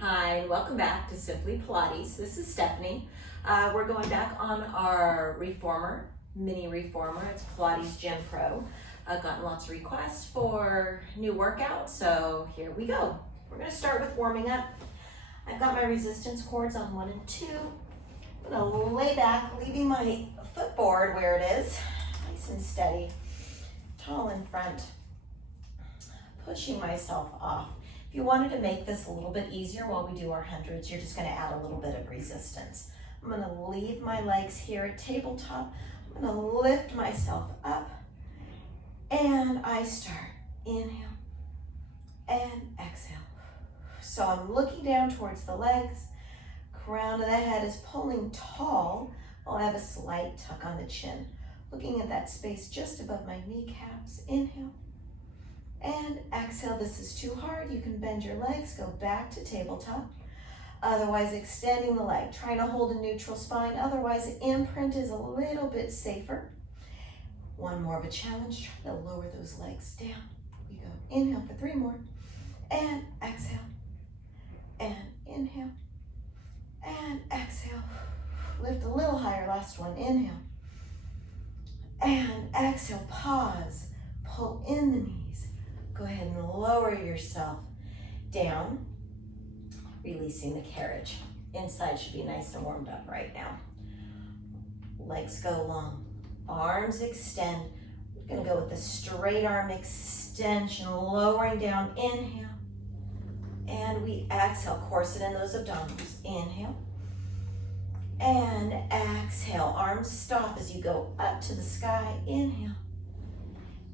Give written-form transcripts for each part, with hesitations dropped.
Hi, and welcome back to Simply Pilates. This is Stephanie. We're going back on our reformer, mini reformer. It's Pilates Gym Pro. I've gotten lots of requests for new workouts, so here we go. We're going to start with warming up. I've got my resistance cords on 1 and 2. I'm going to lay back, leaving my footboard where it is, nice and steady, tall in front, pushing myself off. If you wanted to make this a little bit easier while we do our hundreds, you're just going to add a little bit of resistance. I'm going to leave my legs here at tabletop. I'm going to lift myself up, and I start. Inhale and exhale. So I'm looking down towards the legs. Crown of the head is pulling tall. I'll have a slight tuck on the chin. Looking at that space just above my kneecaps. Inhale. And exhale. This is too hard. You can bend your legs, go back to tabletop. Otherwise, extending the leg, trying to hold a neutral spine. Otherwise, imprint is a little bit safer. One more of a challenge. Try to lower those legs down. We go. Inhale for 3 more. And exhale. And inhale. And exhale. Lift a little higher. Last one. Inhale. And exhale. Pause. Pull in the knees. Go ahead and lower yourself down, releasing the carriage. Inside should be nice and warmed up right now. Legs go long, arms extend. We're gonna go with the straight arm extension, lowering down, inhale. And we exhale, corset in those abdominals. Inhale. And exhale, arms stop as you go up to the sky. Inhale.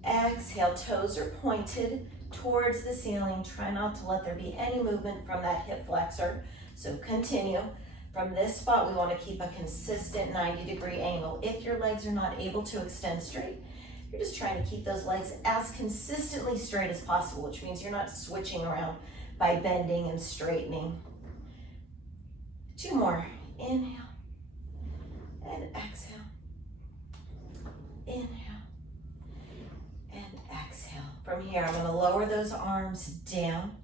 Exhale, toes are pointed towards the ceiling. Try not to let there be any movement from that hip flexor. So continue. From this spot, we want to keep a consistent 90-degree angle. If your legs are not able to extend straight, you're just trying to keep those legs as consistently straight as possible, which means you're not switching around by bending and straightening. 2 more. Inhale and exhale. Inhale. From here, I'm going to lower those arms down,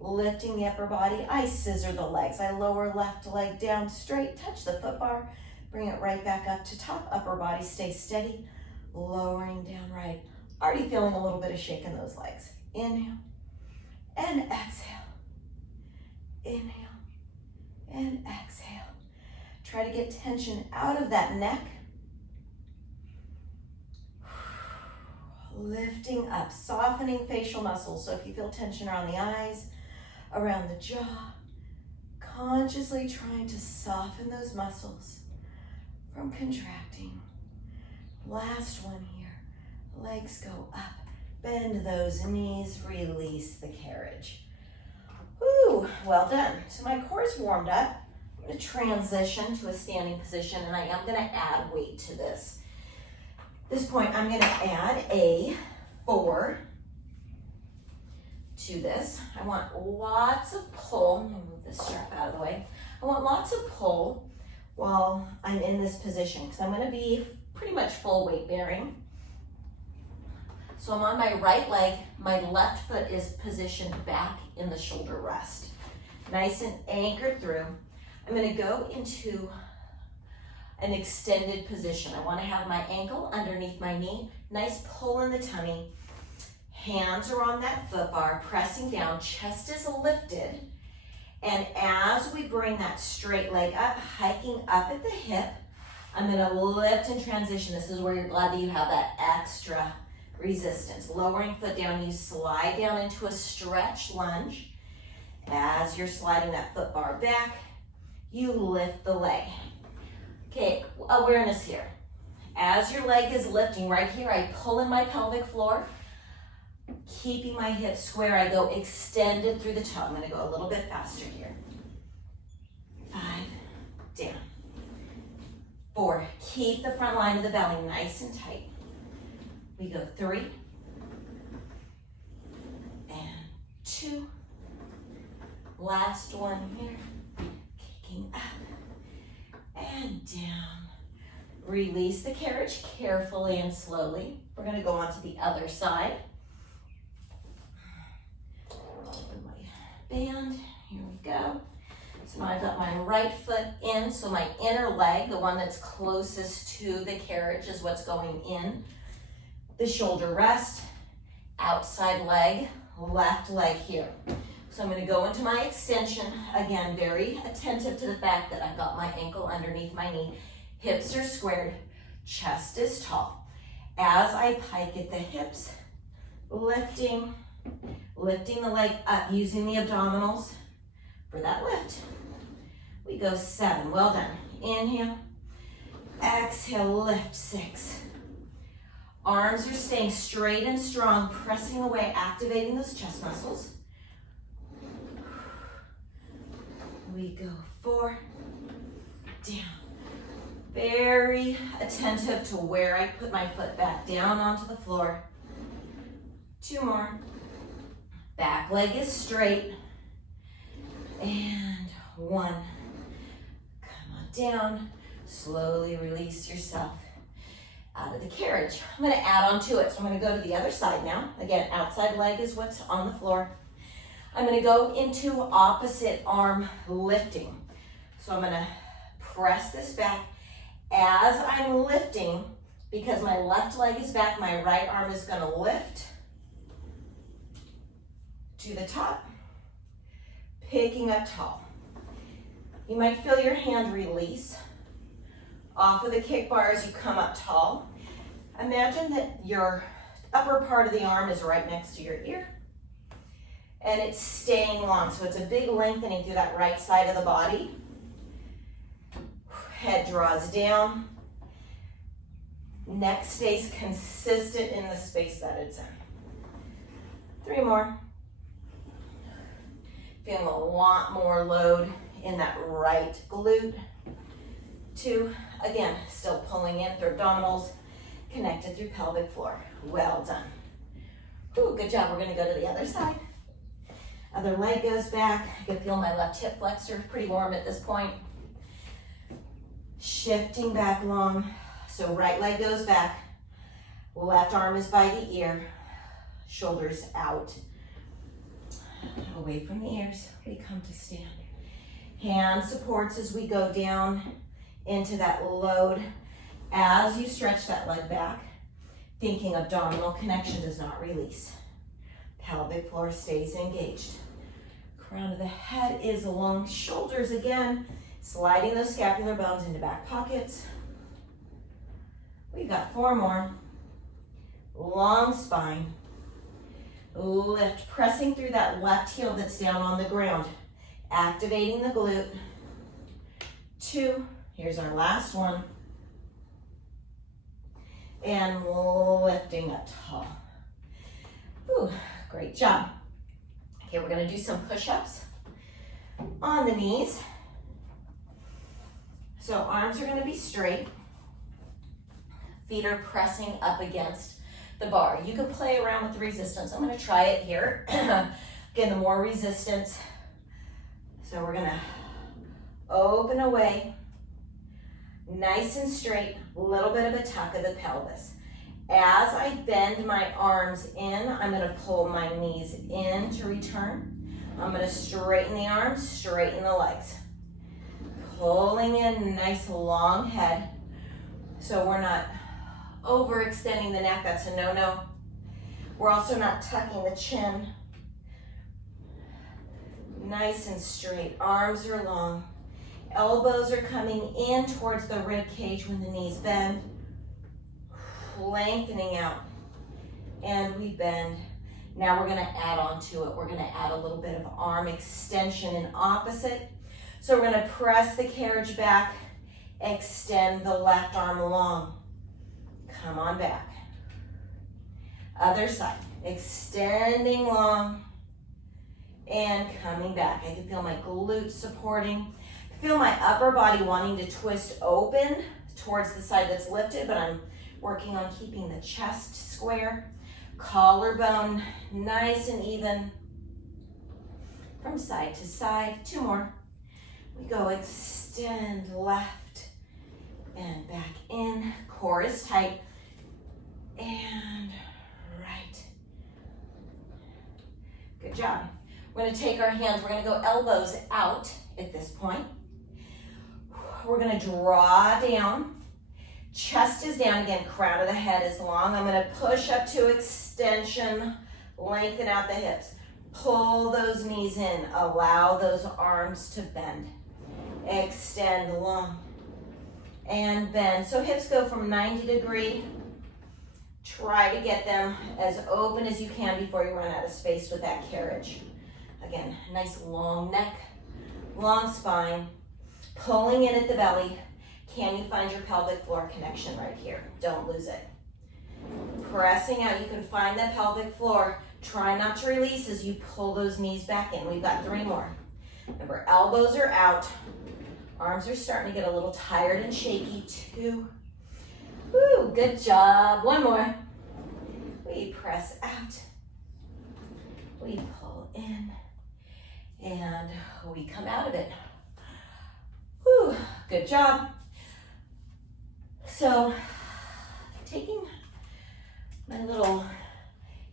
lifting the upper body. I scissor the legs. I lower left leg down straight, touch the foot bar, bring it right back up to top. Upper body stay steady, lowering down right. Already feeling a little bit of shake in those legs. Inhale and exhale. Inhale and exhale. Try to get tension out of that neck. Lifting up, softening facial muscles. So if you feel tension around the eyes, around the jaw, consciously trying to soften those muscles from contracting. Last one here. Legs go up, bend those knees, release the carriage. Woo, well done. So my core is warmed up. I'm going to transition to a standing position, and I am going to add weight to this. At this point, I'm going to add a 4 to this. I want lots of pull. Let me move this strap out of the way. I want lots of pull while I'm in this position because I'm going to be pretty much full weight bearing. So I'm on my right leg. My left foot is positioned back in the shoulder rest. Nice and anchored through. I'm going to go into an extended position. I want to have my ankle underneath my knee, nice pull in the tummy. Hands are on that foot bar, pressing down, chest is lifted. And as we bring that straight leg up, hiking up at the hip, I'm going to lift and transition. This is where you're glad that you have that extra resistance. Lowering foot down, you slide down into a stretch lunge. As you're sliding that foot bar back, you lift the leg. Okay, awareness here. As your leg is lifting right here, I pull in my pelvic floor, keeping my hips square. I go extended through the toe. I'm going to go a little bit faster here. 5, down. 4, keep the front line of the belly nice and tight. We go 3, and 2. Last one here, kicking up. And down. Release the carriage carefully and slowly. We're going to go on to the other side. Open my band. Here we go. So now I've got my right foot in, so my inner leg, the one that's closest to the carriage, is what's going in. The shoulder rest, outside leg, left leg here. So I'm going to go into my extension. Again, very attentive to the fact that I've got my ankle underneath my knee. Hips are squared, chest is tall. As I pike at the hips, lifting the leg up, using the abdominals for that lift. We go 7, well done. Inhale, exhale, lift 6. Arms are staying straight and strong, pressing away, activating those chest muscles. We go 4, down. Very attentive to where I put my foot back down onto the floor. 2 more. Back leg is straight. And 1. Come on down. Slowly release yourself out of the carriage. I'm going to add on to it. So I'm going to go to the other side now. Again, outside leg is what's on the floor. I'm going to go into opposite arm lifting. So I'm going to press this back. As I'm lifting, because my left leg is back, my right arm is going to lift to the top, picking up tall. You might feel your hand release off of the kick bar as you come up tall. Imagine that your upper part of the arm is right next to your ear, and it's staying long, so it's a big lengthening through that right side of the body. Head draws down. Neck stays consistent in the space that it's in. 3 more. Feeling a lot more load in that right glute. 2, again, still pulling in through abdominals, connected through pelvic floor. Well done. Ooh, good job. We're gonna go to the other side. Other leg goes back. I can feel my left hip flexor, pretty warm at this point. Shifting back long, so right leg goes back, left arm is by the ear, shoulders out, away from the ears, we come to stand. Hand supports as we go down into that load. As you stretch that leg back, thinking abdominal connection does not release. Pelvic floor stays engaged. Crown of the head is along, shoulders again, sliding those scapular bones into back pockets. We've got 4 more. Long spine. Lift, pressing through that left heel that's down on the ground. Activating the glute. 2, here's our last one. And lifting up tall. Ooh, great job. Okay, we're gonna do some push-ups on the knees. So arms are gonna be straight. Feet are pressing up against the bar. You can play around with the resistance. I'm gonna try it here. Again, the more resistance. So we're gonna open away, nice and straight, a little bit of a tuck of the pelvis. As I bend my arms in, I'm gonna pull my knees in to return. I'm gonna straighten the arms, straighten the legs. Pulling in, nice long head. So we're not overextending the neck, that's a no-no. We're also not tucking the chin. Nice and straight, arms are long. Elbows are coming in towards the rib cage when the knees bend. Lengthening out, and we bend. Now we're gonna add on to it. We're gonna add a little bit of arm extension in opposite. So we're gonna press the carriage back, extend the left arm long. Come on back. Other side, extending long and coming back. I can feel my glutes supporting. I feel my upper body wanting to twist open towards the side that's lifted, but I'm working on keeping the chest square. Collarbone nice and even from side to side. 2 more. We go extend left and back in. Core is tight. And right. Good job. We're We're gonna take our hands, we're gonna go elbows out at this point. We're gonna draw down. Chest is down again, crown of the head is long. I'm gonna push up to extension, lengthen out the hips. Pull those knees in, allow those arms to bend. Extend long and bend. So hips go from 90-degree. Try to get them as open as you can before you run out of space with that carriage. Again, nice long neck, long spine, pulling in at the belly. Can you find your pelvic floor connection right here? Don't lose it. Pressing out, you can find that pelvic floor. Try not to release as you pull those knees back in. We've got 3 more. Remember, elbows are out. Arms are starting to get a little tired and shaky. 2. Woo, good job. 1 more. We press out. We pull in. And we come out of it. Woo, good job. So, taking my little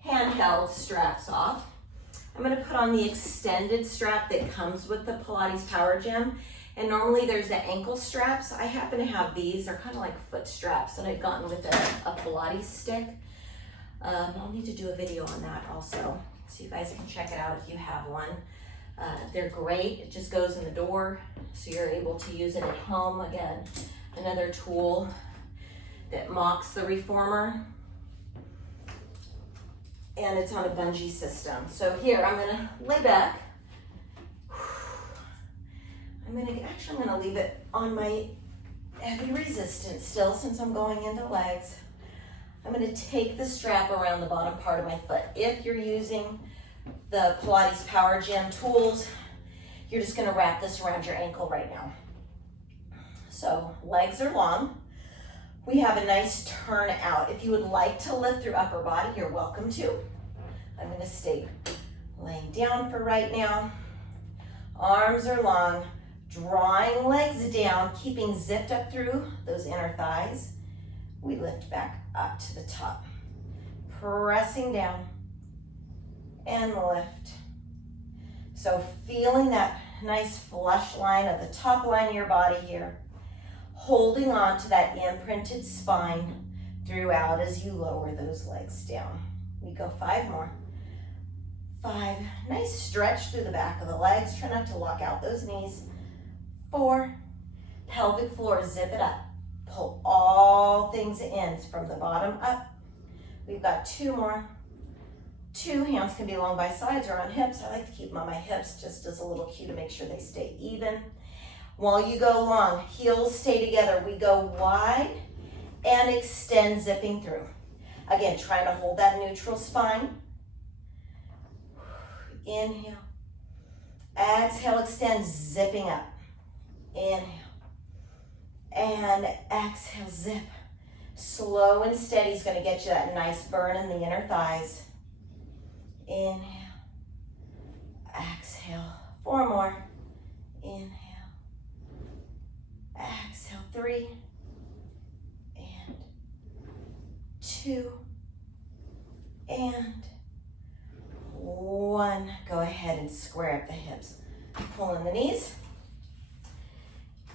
handheld straps off, I'm gonna put on the extended strap that comes with the Pilates Power Gym. And normally there's the ankle straps. I happen to have these. They're kind of like foot straps that I've gotten with a Pilates stick. I'll need to do a video on that also, so you guys can check it out if you have one. They're great. It just goes in the door, so you're able to use it at home. Again, another tool that mocks the reformer. And it's on a bungee system. So here, I'm gonna lay back. I'm gonna leave it on my heavy resistance still since I'm going into legs. I'm gonna take the strap around the bottom part of my foot. If you're using the Pilates Power Gym tools, you're just gonna wrap this around your ankle right now. So legs are long. We have a nice turn out. If you would like to lift your upper body, you're welcome to. I'm gonna stay laying down for right now. Arms are long, drawing legs down, keeping zipped up through those inner thighs. We lift back up to the top, pressing down and lift. So feeling that nice flush line of the top line of your body here, holding on to that imprinted spine throughout as you lower those legs down. We go 5 more. 5, nice stretch through the back of the legs. Try not to lock out those knees. 4, pelvic floor, zip it up. Pull all things in from the bottom up. We've got 2 more. 2, hands can be long by sides or on hips. I like to keep them on my hips just as a little cue to make sure they stay even. While you go long, heels stay together. We go wide and extend, zipping through. Again, trying to hold that neutral spine. Inhale. Exhale, extend, zipping up. Inhale. And exhale, zip. Slow and steady is going to get you that nice burn in the inner thighs. Inhale. Exhale. 4 more. Inhale. Exhale. 3. And 2. And 1. Go ahead and square up the hips. Pull in the knees.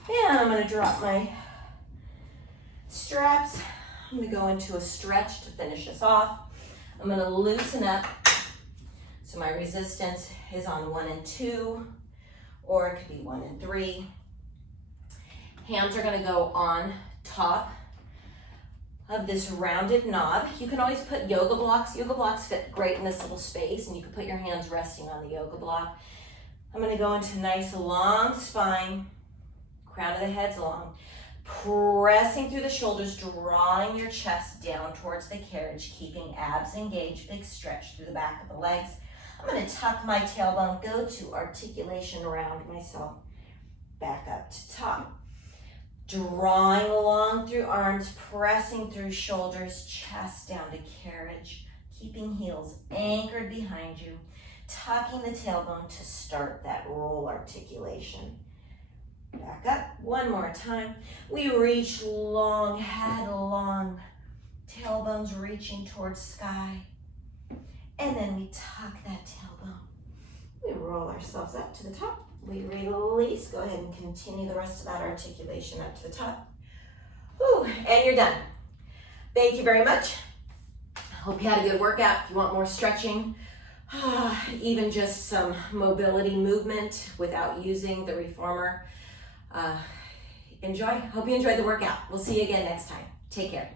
And I'm going to drop my straps. I'm going to go into a stretch to finish this off. I'm going to loosen up. So my resistance is on 1 and 2, or it could be 1 and 3. Hands are going to go on top of this rounded knob. You can always put yoga blocks. Yoga blocks fit great in this little space, and you can put your hands resting on the yoga block. I'm going to go into nice long spine. Crown of the head's long. Pressing through the shoulders, drawing your chest down towards the carriage, keeping abs engaged, big stretch through the back of the legs. I'm going to tuck my tailbone, go to articulation, round myself back up to top. Drawing along through arms, pressing through shoulders, chest down to carriage, keeping heels anchored behind you, tucking the tailbone to start that roll articulation. Back up, 1 more time. We reach long, head long, tailbones reaching towards sky. And then we tuck that tailbone We roll ourselves up to the top. We release. Go ahead and continue the rest of that articulation up to the top. Whew, and you're done. Thank you very much. Hope you had a good workout. If you want more stretching, even just some mobility movement without using the reformer, enjoy. Hope you enjoyed the workout. We'll see you again next time. Take care.